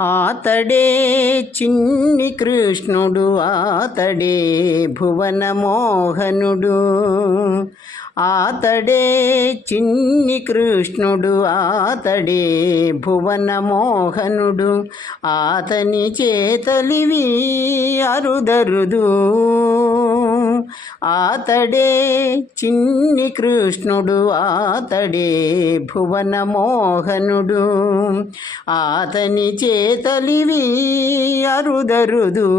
ఆతడే చిన్ని కృష్ణుడు, ఆతడే భువన మోహనుడు. ఆతడే చిన్ని కృష్ణుడు, ఆతడే భువన మోహనుడు. ఆతని చేతలివి అరుదరుదు. ఆతడే చిన్ని కృష్ణుడు, ఆతడే భువన మోహనుడు. ఆతని చేతలివి అరుదరుదు.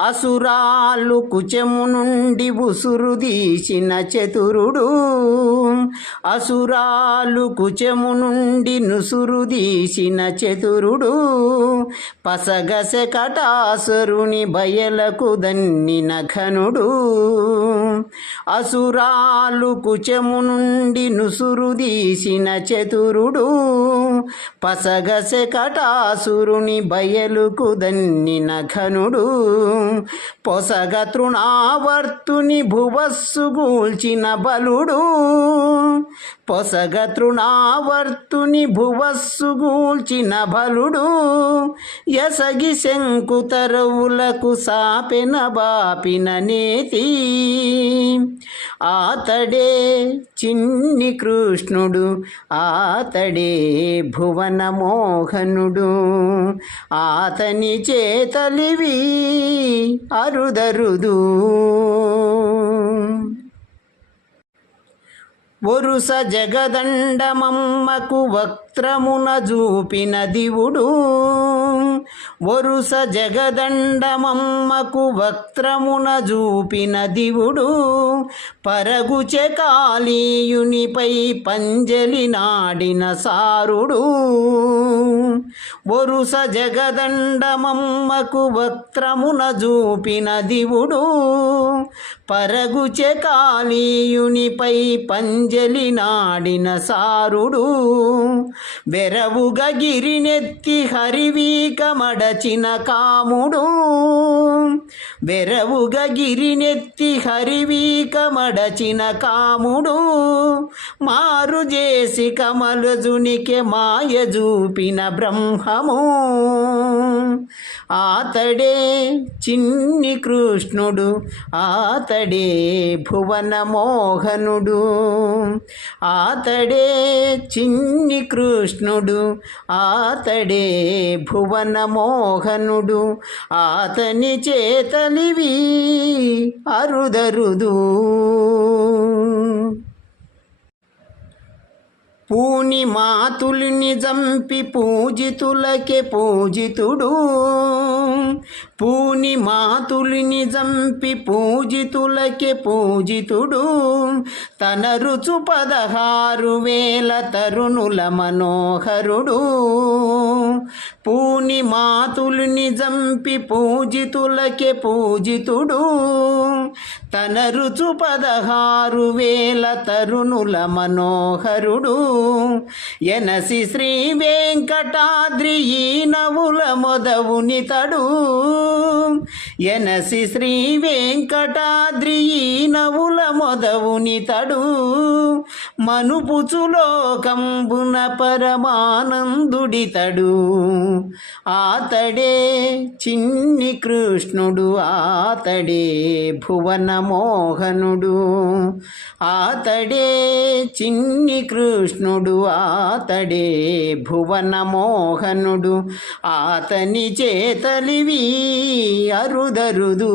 అసురాలు కుచము నుండి ఉసురు తీసిన చతురుడు. అసురాలు కుచము నుండి నుసురు తీసిన చతురుడు. పసగశకటాసురుని బయలకు దన్నిన ఘనుడు. అసురాలు కుచము నుండి నుసురు తీసిన చతురుడు. పసగశకటాసురుని బయలుకు దన్నిన ఘనుడు. పొసగ తృణావర్తుని భువస్సు గూల్చిన బలుడు. పొసగ తృణావర్తుని భువస్సు గూల్చిన బలుడు. యసగి శంకుతరవులకు సాపెన బాపిన నేతి. ఆతడే చిన్ని కృష్ణుడు, ఆతడే భువన మోహనుడు. ఆతని చేతలివి అరుదరుదు. వరుస జగదండమమ్మకు వక్త్రమున చూపిన దివుడు. వరుస జగదండమమ్మకు వక్త్రమున చూపిన దివుడు. పరగుచె కాళీయునిపై పంజలి నాడిన సారుడు. వరుస జగదండమమ్మకు వక్త్రమున చూపిన దివుడు. పరగుచె కాళీయునిపై పంజలి నాడిన సారుడు. వెరవుగ గిరినెత్తి హరివీక మడచిన కాముడు. వెరవుగ గిరినెత్తి హరివీక మడచిన కాముడు. మారు చేసి కమలజునికి మాయ చూపిన బ్రహ్మము. ఆతడే చిన్ని కృష్ణుడు, ఆతడే భువన మోహనుడు. ఆతడే చిన్ని కృష్ణుడు, ఆతడే భువన మోహనుడు. ఆతని చేతలివి అరుదరుదు. పూని మాతులిని జంపి పూజితులకే పూజితుడు. పూని మాతులిని జంపి పూజితులకే పూజితుడు. తన రుచు 16,000 తరుణుల మనోహరుడు. పూని మాతులిని జంపి పూజితులకే పూజితుడు. తన రుచు 16,000 తరుణుల మనోహరుడు. ఎనసి శ్రీ వెంకటాద్రి ఈ నవుల మొదవునితడు. ఎనసి శ్రీ వెంకటాద్రి ఈ నవుల మొదవునితడు. మనుపుచులోకంబున పరమానందుడితడు. ఆతడే చిన్ని కృష్ణుడు, ఆతడే భువన మోహనుడు. ఆతడే చిన్ని కృష్ణుడు, ఆతడే భువన మోహనుడు. ఆతని చేతలివి అరుదరుదు.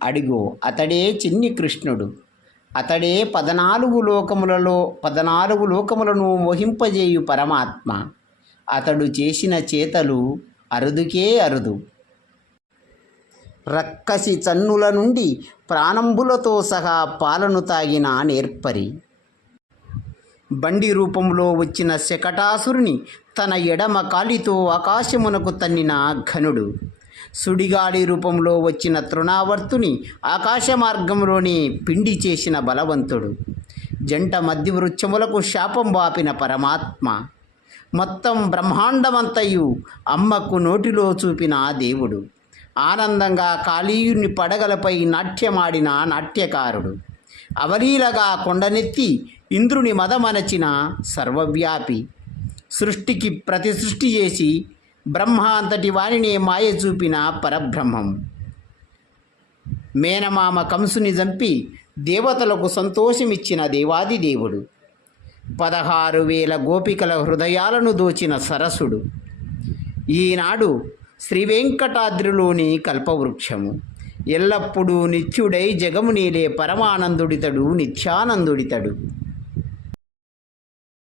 అడిగో అతడే చిన్ని కృష్ణుడు, అతడే 14 లోకములలో 14 లోకములను మోహింపజేయు పరమాత్మ. అతడు చేసిన చేతలు అరుదుకే అరుదు. రక్కసి చన్నుల నుండి ప్రాణంబులతో సహా పాలను తాగిన నేర్పరి. బండి రూపంలో వచ్చిన శకటాసురుని తన ఎడమ కాలితో ఆకాశమునకు తన్నిన ఘనుడు. సుడిగాలి రూపంలో వచ్చిన తృణావర్తుని ఆకాశ మార్గంలోనే పిండి చేసిన బలవంతుడు. జంట మధ్య వృక్షములకు శాపం వాపిన పరమాత్మ. మొత్తం బ్రహ్మాండమంతయు అమ్మకు నోటిలో చూపిన దేవుడు. ఆనందంగా కాళీయుని పడగలపై నాట్యమాడిన నాట్యకారుడు. అవలీలగా కొండనెత్తి ఇంద్రుని మదమనచిన సర్వవ్యాపి, సృష్టికి ప్రతి సృష్టి చేసి బ్రహ్మ అంతటి వానినే మాయ చూపిన పరబ్రహ్మం. మేనమామ కంసుని చంపి దేవతలకు సంతోషమిచ్చిన దేవాది దేవుడు, 16,000 గోపికల హృదయాలను దోచిన సరసుడు, ఈనాడు శ్రీవేంకటాద్రిలోని కల్పవృక్షము, ఎల్లప్పుడూ నిత్యుడై జగమునీలే పరమానందుడితడు, నిత్యానందుడితడు.